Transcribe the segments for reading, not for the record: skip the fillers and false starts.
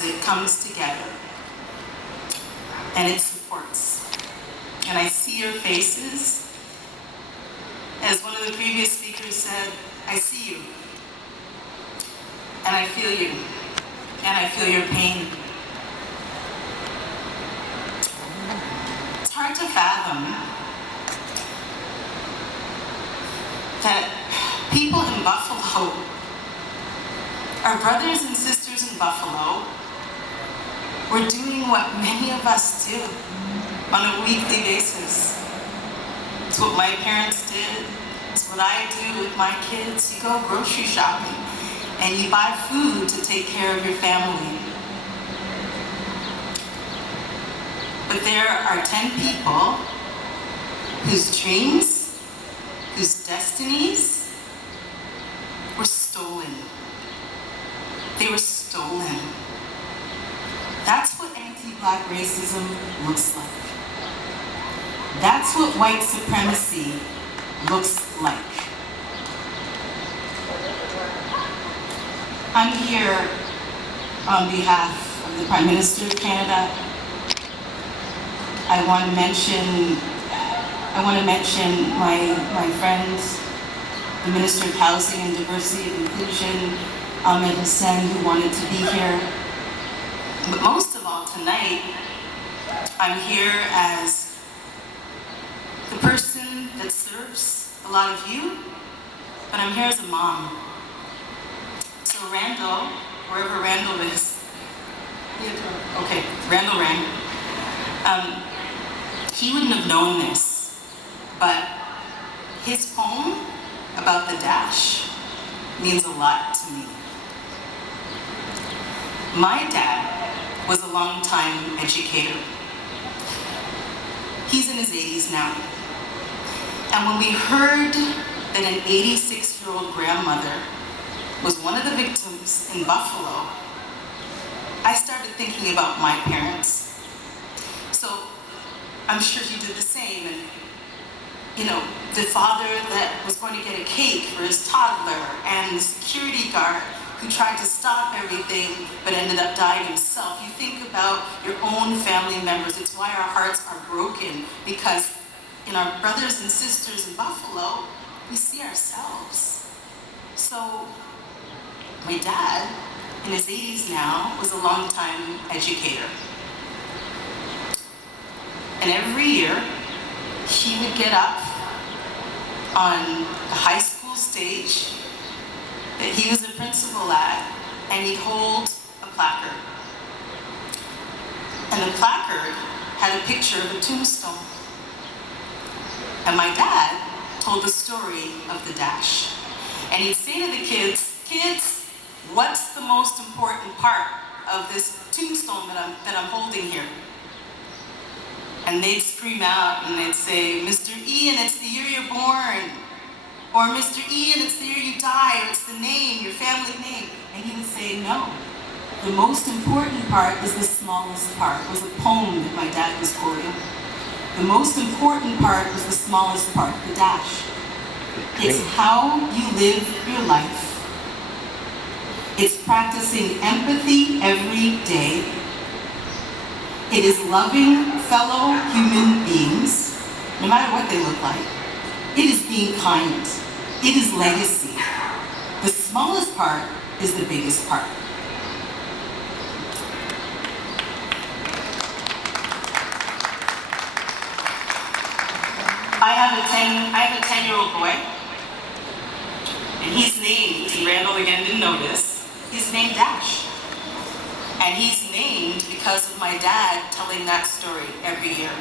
as it comes together and it supports. And I see your faces. As one of the previous speakers said, I see you. And I feel you. And I feel your pain. It's hard to fathom that people in Buffalo, our brothers and sisters in Buffalo, were doing what many of us do on a weekly basis. It's what my parents did. It's what I do with my kids. You go grocery shopping and you buy food to take care of your family. But there are 10 people whose dreams, whose destinies were stolen. They were stolen. That's what anti-Black racism looks like. That's what white supremacy looks like. I'm here on behalf of the Prime Minister of Canada. I want to mention my friends, the Minister of Housing and Diversity and Inclusion, Ahmed Hassan, who wanted to be here. But most of all, tonight, I'm here as the person that serves a lot of you, but I'm here as a mom. So Randall, wherever Randall is, okay, Randall rang. He wouldn't have known this, but his poem about the dash means a lot to me. My dad was a long-time educator. He's in his 80s now. And when we heard that an 86-year-old grandmother was one of the victims in Buffalo, I started thinking about my parents. So I'm sure he did the same. And, you know, the father that was going to get a cake for his toddler and the security guard who tried to stop everything but ended up dying himself. You think about your own family members. It's why our hearts are broken, because in our brothers and sisters in Buffalo, we see ourselves. So my dad, in his 80s now, was a longtime educator. And every year, he would get up on the high school stage that he was a principal at, and he'd hold a placard. And the placard had a picture of a tombstone. And my dad told the story of the dash. And he'd say to the kids, "Kids, what's the most important part of this tombstone that I'm holding here?" And they'd scream out and they'd say, "Mr. Ian, it's the year you're born." Or, "Mr. Ian, it's the year you die," or "It's the name, your family name." And he would say, "No. The most important part is the smallest part." It was a poem that my dad was quoting. The most important part was the smallest part, the dash. It's how you live your life. It's practicing empathy every day. It is loving fellow human beings, no matter what they look like. It is being kind. It is legacy. The smallest part is the biggest part. I have a 10-year-old boy, and he's named, Randall again didn't know this, he's named Dash. And he's named because of my dad telling that story every year.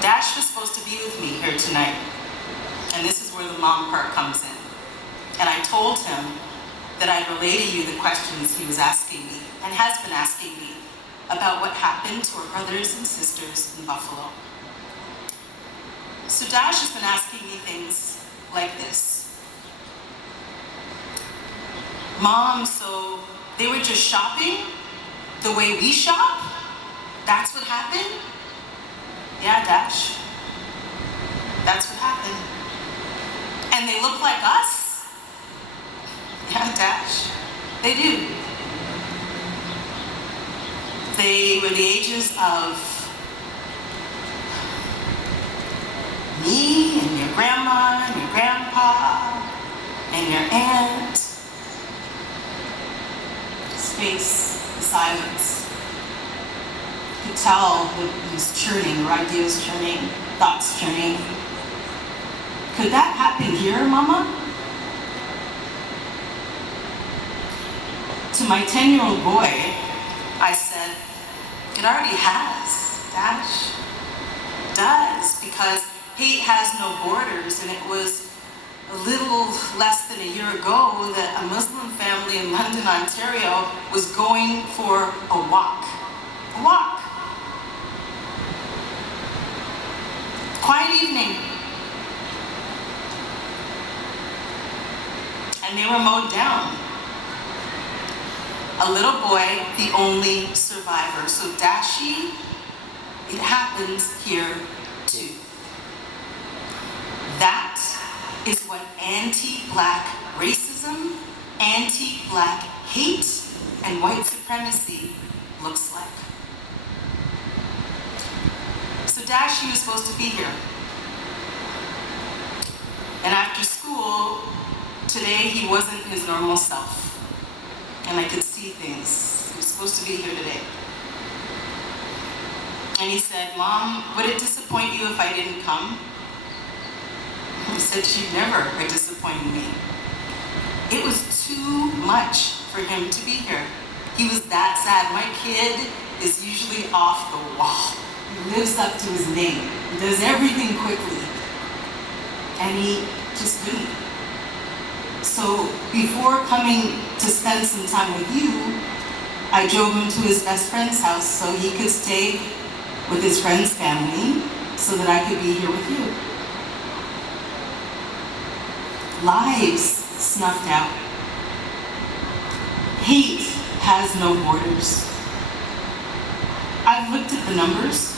Dash was supposed to be with me here tonight, and this is where the mom part comes in. And I told him that I'd relay to you the questions he was asking me, and has been asking me, about what happened to our brothers and sisters in Buffalo. So Dash has been asking me things like this. "Mom, so they were just shopping the way we shop? That's what happened?" "Yeah, Dash. That's what happened." "And they look like us?" "Yeah, Dash. They do. They were the ages of me and your grandma and your grandpa and your aunt. Space, the silence. You could tell that he was churning, or ideas churning, thoughts churning. Could that happen here, Mama? To my 10-year-old boy, I said, it already has, Dash. Does, because hate has no borders, and it was a little less than a year ago that a Muslim family in London, Ontario was going for a walk. A walk. Quiet evening. And they were mowed down. A little boy, the only survivor. So Dashi, it happens here too. That is what anti-Black racism, anti-Black hate, and white supremacy looks like. So Dashi was supposed to be here. And after school, today he wasn't his normal self. And I could see things. He was supposed to be here today. And he said, Mom, would it disappoint you if I didn't come? He said, she'd never are disappointing me. It was too much for him to be here. He was that sad. My kid is usually off the wall. He lives up to his name. He does everything quickly. And he just couldn't. So before coming to spend some time with you, I drove him to his best friend's house so he could stay with his friend's family so that I could be here with you. Lives snuffed out. Hate has no borders. I've looked at the numbers.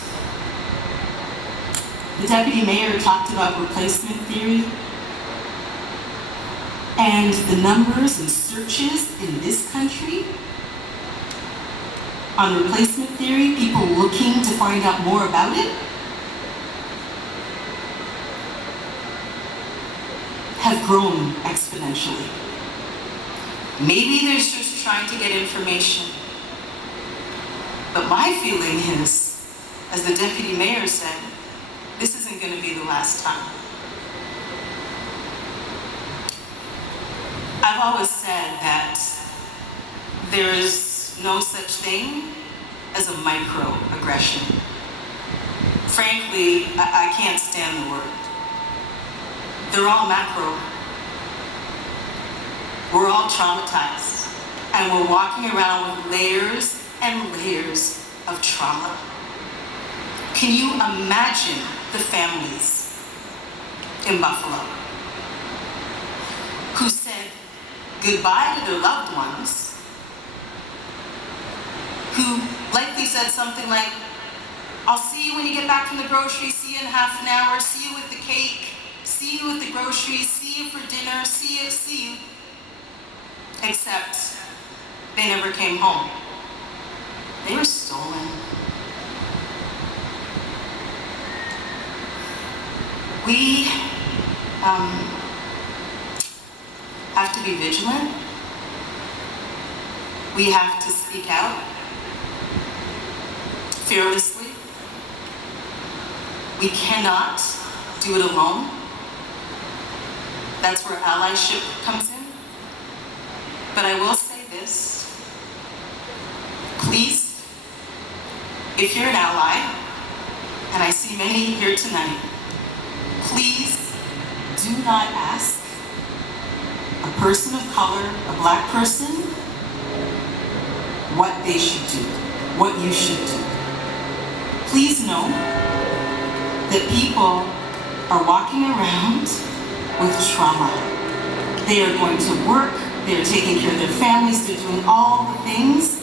The deputy mayor talked about replacement theory. And the numbers and searches in this country on replacement theory, people looking to find out more about it, have grown exponentially. Maybe they're just trying to get information. But my feeling is, as the deputy mayor said, this isn't going to be the last time. I've always said that there is no such thing as a microaggression. Frankly, I can't stand the word. They're all macro. We're all traumatized, and we're walking around with layers and layers of trauma. Can you imagine the families in Buffalo who said goodbye to their loved ones, who likely said something like, I'll see you when you get back from the grocery, see you in half an hour, see you with the cake, see you with the groceries, see you for dinner, see you. Except they never came home. They were stolen. We have to be vigilant. We have to speak out fearlessly. We cannot do it alone. That's where allyship comes in. But I will say this. Please, if you're an ally, and I see many here tonight, please do not ask a person of color, a Black person, what they should do, what you should do. Please know that people are walking around with trauma. They are going to work, they are taking care of their families, they're doing all the things,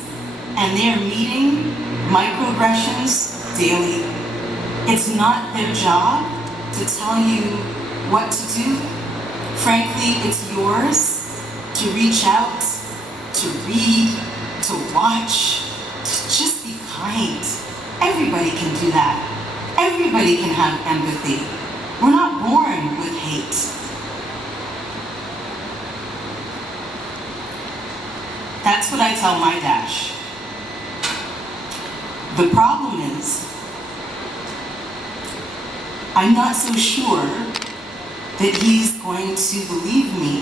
and they are meeting microaggressions daily. It's not their job to tell you what to do. Frankly, it's yours to reach out, to read, to watch, to just be kind. Everybody can do that. Everybody can have empathy. We're not born with hate. That's what I tell my Dash. The problem is, I'm not so sure that he's going to believe me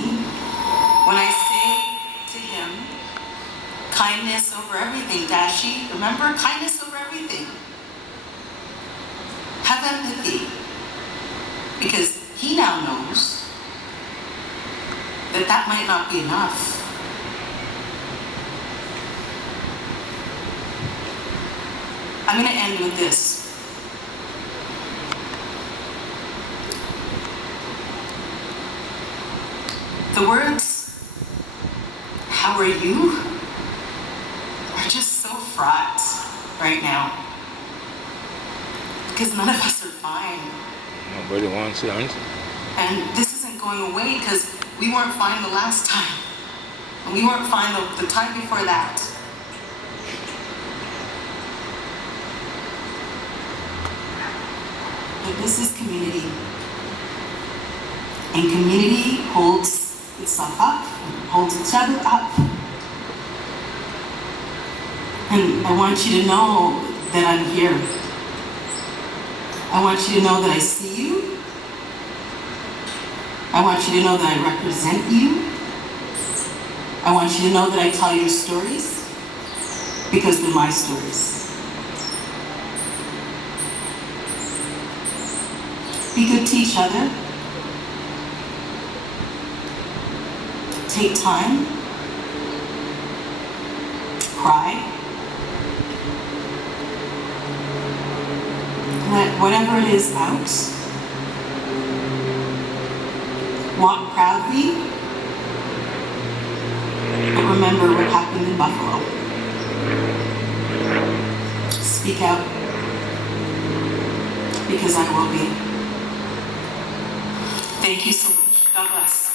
when I say to him, kindness over everything, Dashi. Remember, kindness over everything. Have empathy. Because he now knows that that might not be enough. I'm going to end with this. The words, how are you, are just so fraught right now. Because none of us are fine. Nobody wants it, aren't And this isn't going away because we weren't fine the last time. And we weren't fine the time before that. But this is community. And community holds itself up, holds each other up. And I want you to know that I'm here. I want you to know that I see you. I want you to know that I represent you. I want you to know that I tell your stories because they're my stories. Be good to each other. Take time. Cry. Let whatever it is out. Walk proudly. But remember what happened in Buffalo. Speak out. Because I will be. Thank you so much. God bless.